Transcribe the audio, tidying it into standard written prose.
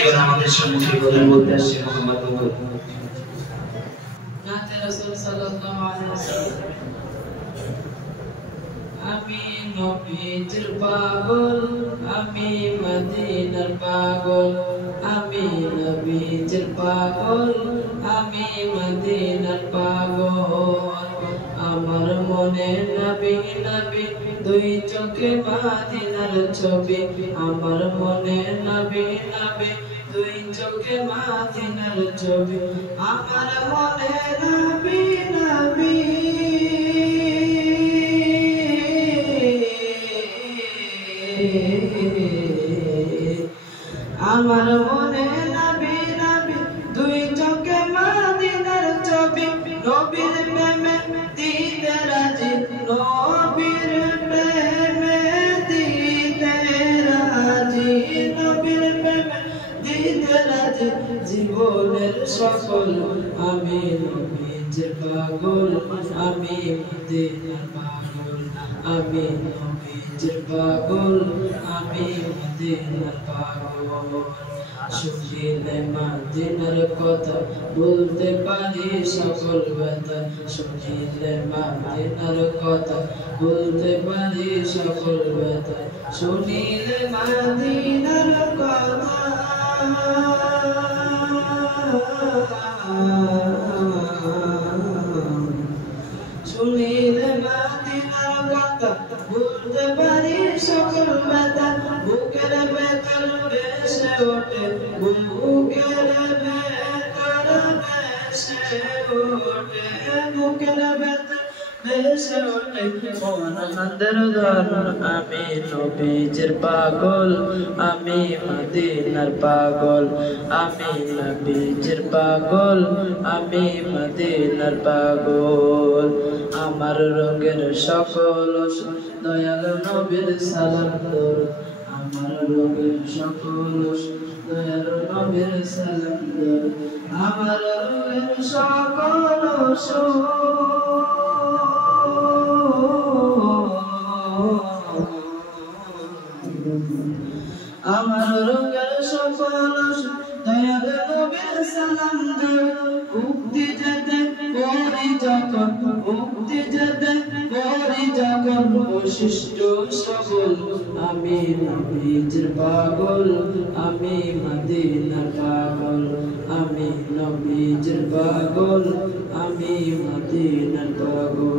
এবার আমাদের সম্মুখে কথা বলতে আসছে মোহাম্মদ নবী নাতে রাসূল সাল্লাল্লাহু আলাইহি ওয়াসাল্লাম আমি নবীজির পাগল আমি মদিনার পাগল আমি নবীজির পাগল আমি মদিনার পাগল আমার মনে নবী নবী দুই চোখে মদিনার ছবি আমার মনে নবী নবী দুই চোখে মদিনার ছবি আমার মনে নবী নবী আমার মনে নবী নবী দুই চোখে মদিনার ছবি নবীর প্রেমে দিতে রাজি নবীর প্রেমে দিতে রাজি নবীর প্রেমে দিতে রাজি জীবনের সকল আমি নবীজির পাগল আমি মদিনার পাগল আমি নবীজির পাগল আমি মদিনার পাগল শুনিলে মদিনার কথা বলতে পারি সকল ব্যথা শুনিলে মদিনার কথা বলতে পারি সকল ব্যথা শুনিলে মদিনার কথা শুনিলে মদিনার কথা বলতে পারি সকল ব্যথা বুকের ভেতর ভেসে ওঠে বুকের ভেতর ভেসে ওঠে বুকের ভেতর ভেসে ওঠে মোহাম্মদের ধর্ম আমি নবীজির পাগল আমি মদিনার পাগল আমি নবীজির পাগল আমি মদিনার পাগল আমার রোগের সকল দয়াল নবীর সালাম দরুদ আমার রোগের সকল দয়াল নবীর সালাম দরুদ আমার রোগের সকল আমার রোগের সকল দয়াল নবীর সালাম দরুদ মুক্তি যেতে করি যখন মুক্তি যেতে করি যখন বৈশিষ্ট সবল আমি নবীজির পাগল আমি মদিনার পাগল আমি নবীজির পাগল আমি মদিনার পাগল